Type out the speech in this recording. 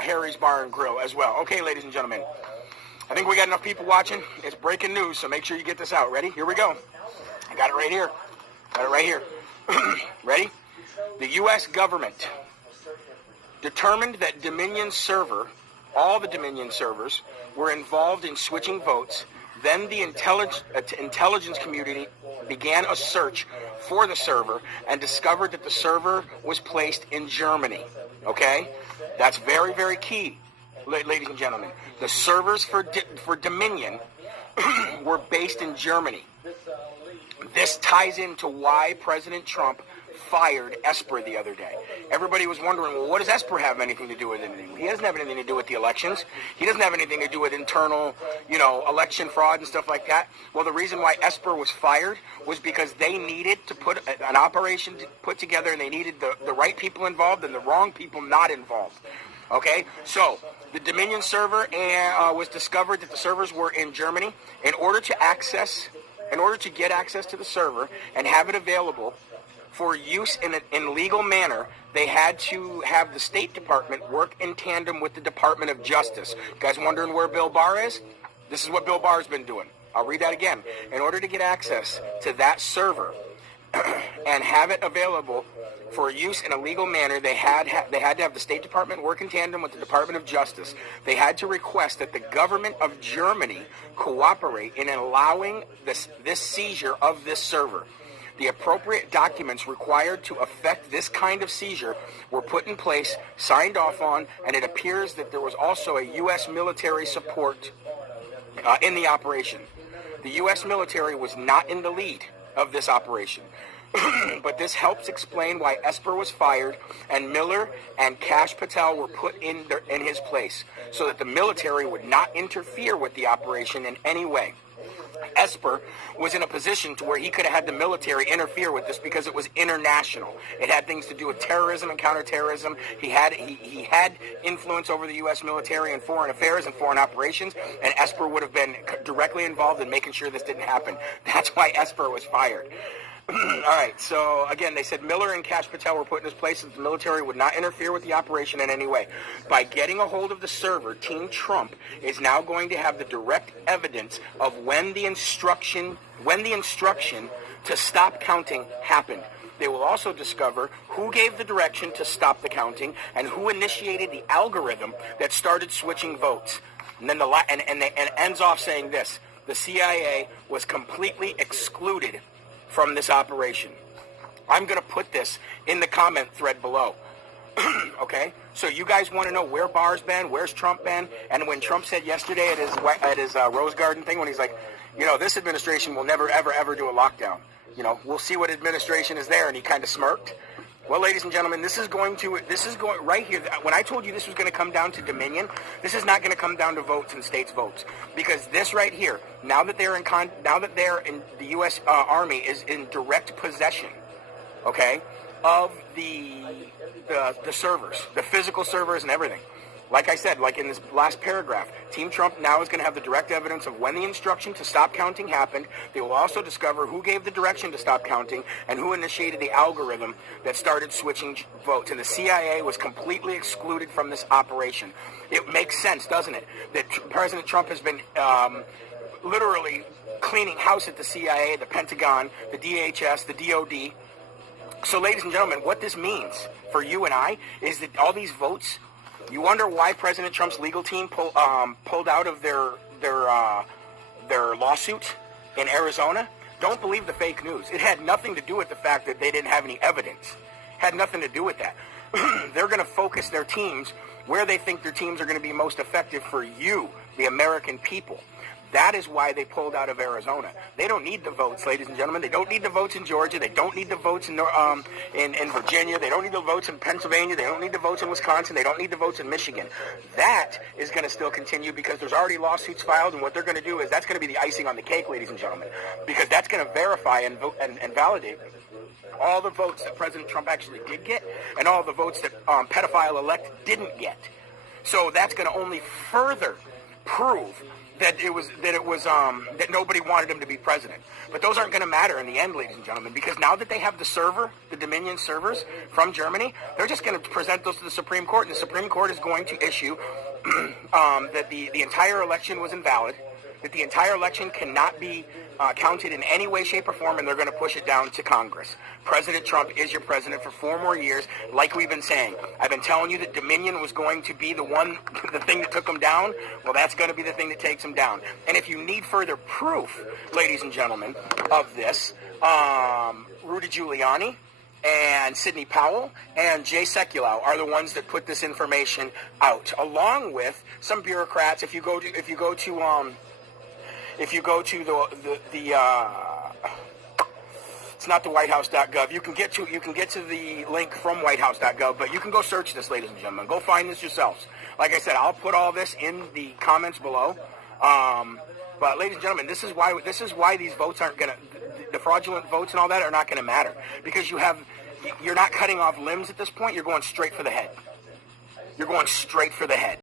Harry's Bar and Grill as well. Okay, ladies and gentlemen, I think we got enough people watching. It's breaking news, so make sure you get this out. Ready? Here we go. I got it right here. Ready? The U.S. government determined that Dominion server, all the Dominion servers, were involved in switching votes. Then the intelligence community began a search for the server and discovered that the server was placed in Germany. Okay? That's very, very key, ladies and gentlemen. The servers for Dominion were based in Germany. This ties into why President Trump fired Esper the other day. Everybody was wondering, well, what does Esper have anything to do with anything? He doesn't have anything to do with the elections. He doesn't have anything to do with internal, election fraud and stuff like that. Well, the reason why Esper was fired was because they needed to put an operation put together, and they needed the right people involved and the wrong people not involved. Okay? So, the Dominion server was discovered that the servers were in Germany. In order to get access to the server and have it available for use in a legal manner, they had to have the State Department work in tandem with the Department of Justice. You guys wondering where Bill Barr is? This is what Bill Barr's been doing. I'll read that again. In order to get access to that server and have it available for use in a legal manner, they had to have the State Department work in tandem with the Department of Justice. They had to request that the government of Germany cooperate in allowing this seizure of this server. The appropriate documents required to effect this kind of seizure were put in place, signed off on, and it appears that there was also a U.S. military support in the operation. The U.S. military was not in the lead of this operation. But this helps explain why Esper was fired and Miller and Kash Patel were put in his place, so that the military would not interfere with the operation in any way. Esper was in a position to where he could have had the military interfere with this because it was international. It had things to do with terrorism and counterterrorism. He had influence over the U.S. military and foreign affairs and foreign operations, and Esper would have been directly involved in making sure this didn't happen. That's why Esper was fired. All right, so again, they said Miller and Kash Patel were put in his place so that the military would not interfere with the operation in any way. By getting a hold of the server, Team Trump is now going to have the direct evidence of when the instruction to stop counting happened. They will also discover who gave the direction to stop the counting and who initiated the algorithm that started switching votes. And then it ends off saying this: the CIA was completely excluded from this operation. I'm going to put this in the comment thread below. Okay? So you guys want to know where Barr's been, where's Trump been? And when Trump said yesterday at his Rose Garden thing, when he's like, this administration will never, ever, ever do a lockdown. We'll see what administration is there. And he kind of smirked. Well, ladies and gentlemen, this is going right here. When I told you this was going to come down to Dominion, this is not going to come down to votes and states' votes, because this right here, now that they're in the U.S. Army is in direct possession, okay, of the servers, the physical servers and everything. Like I said, like in this last paragraph, Team Trump now is going to have the direct evidence of when the instruction to stop counting happened. They will also discover who gave the direction to stop counting and who initiated the algorithm that started switching votes. And the CIA was completely excluded from this operation. It makes sense, doesn't it, that President Trump has been literally cleaning house at the CIA, the Pentagon, the DHS, the DOD. So, ladies and gentlemen, what this means for you and I is that all these votes. You wonder why President Trump's legal team pulled out of their lawsuit in Arizona? Don't believe the fake news. It had nothing to do with the fact that they didn't have any evidence. It had nothing to do with that. They're going to focus their teams where they think their teams are going to be most effective for you, the American people. That is why they pulled out of Arizona. They don't need the votes, ladies and gentlemen. They don't need the votes in Georgia. They don't need the votes in Virginia. They don't need the votes in Pennsylvania. They don't need the votes in Wisconsin. They don't need the votes in Michigan. That is going to still continue because there's already lawsuits filed, and what they're going to do is that's going to be the icing on the cake, ladies and gentlemen, because that's going to verify and validate all the votes that President Trump actually did get and all the votes that pedophile-elect didn't get. So that's going to only further prove that that nobody wanted him to be president. But those aren't going to matter in the end, ladies and gentlemen, because now that they have the server, the Dominion servers from Germany, they're just going to present those to the Supreme Court, and the Supreme Court is going to issue that the entire election was invalid, that the entire election cannot be counted in any way, shape, or form, and they're going to push it down to Congress. President Trump is your president for 4 more years, like we've been saying. I've been telling you that Dominion was going to be the thing that took him down. Well, that's going to be the thing that takes him down. And if you need further proof, ladies and gentlemen, of this, Rudy Giuliani and Sidney Powell and Jay Sekulow are the ones that put this information out, along with some bureaucrats. If you go to it's not the whitehouse.gov. You can get to the link from whitehouse.gov, but you can go search this, ladies and gentlemen. Go find this yourselves. Like I said, I'll put all this in the comments below. But ladies and gentlemen, this is why these votes aren't gonna, the fraudulent votes and all that are not gonna matter, because you're not cutting off limbs at this point. You're going straight for the head. You're going straight for the head.